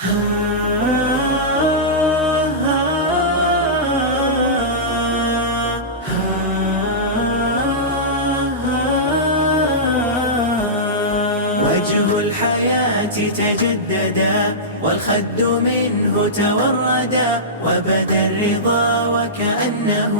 وجه الحياة تجددا والخد منه توردا وبدا الرضا وكأنه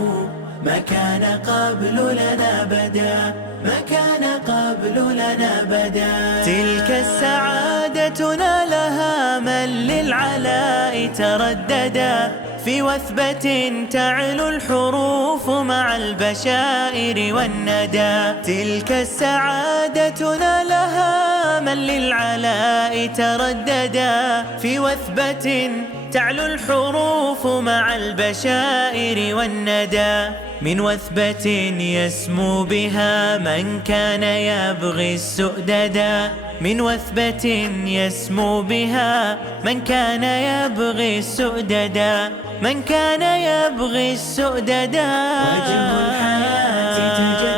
ما كان قبل لنا بدا، ما كان قبل لنا بدا. تلك السعادة نالها من للعلاء ترددا في وثبة تعلو الحروف مع البشائر والندى. تلك السعادة نالها من للعلاء ترددا في وثبة تعلو الحروف مع البشائر والندى. من وثبة يسمو بها من كان يبغي السؤددا، من وثبة يسمو بها من كان يبغي السؤددا، من كان يبغي السؤددا. وجه الحياة تجددا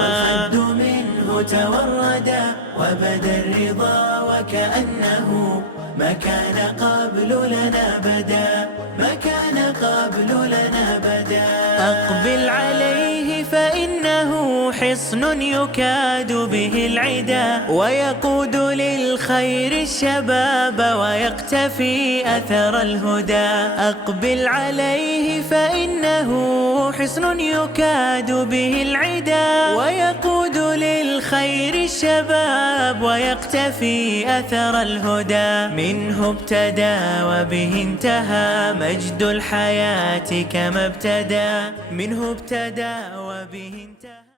والخد منه توردا وبدا الرضا وكأنه ما كان قبل لنا بدا، ما كان قبل لنا بدا. أقبل عليه فإنه حصن يكاد به العدا ويقود للخير الشباب ويقتفي أثر الهدى. أقبل عليه فإنه حصن يكاد به العدا ويقود للخير الشباب ويقتفي أثر الهدى. منه ابتدى وبه انتهى مجد الحياة كما ابتدى، منه ابتدى وبه انتهى.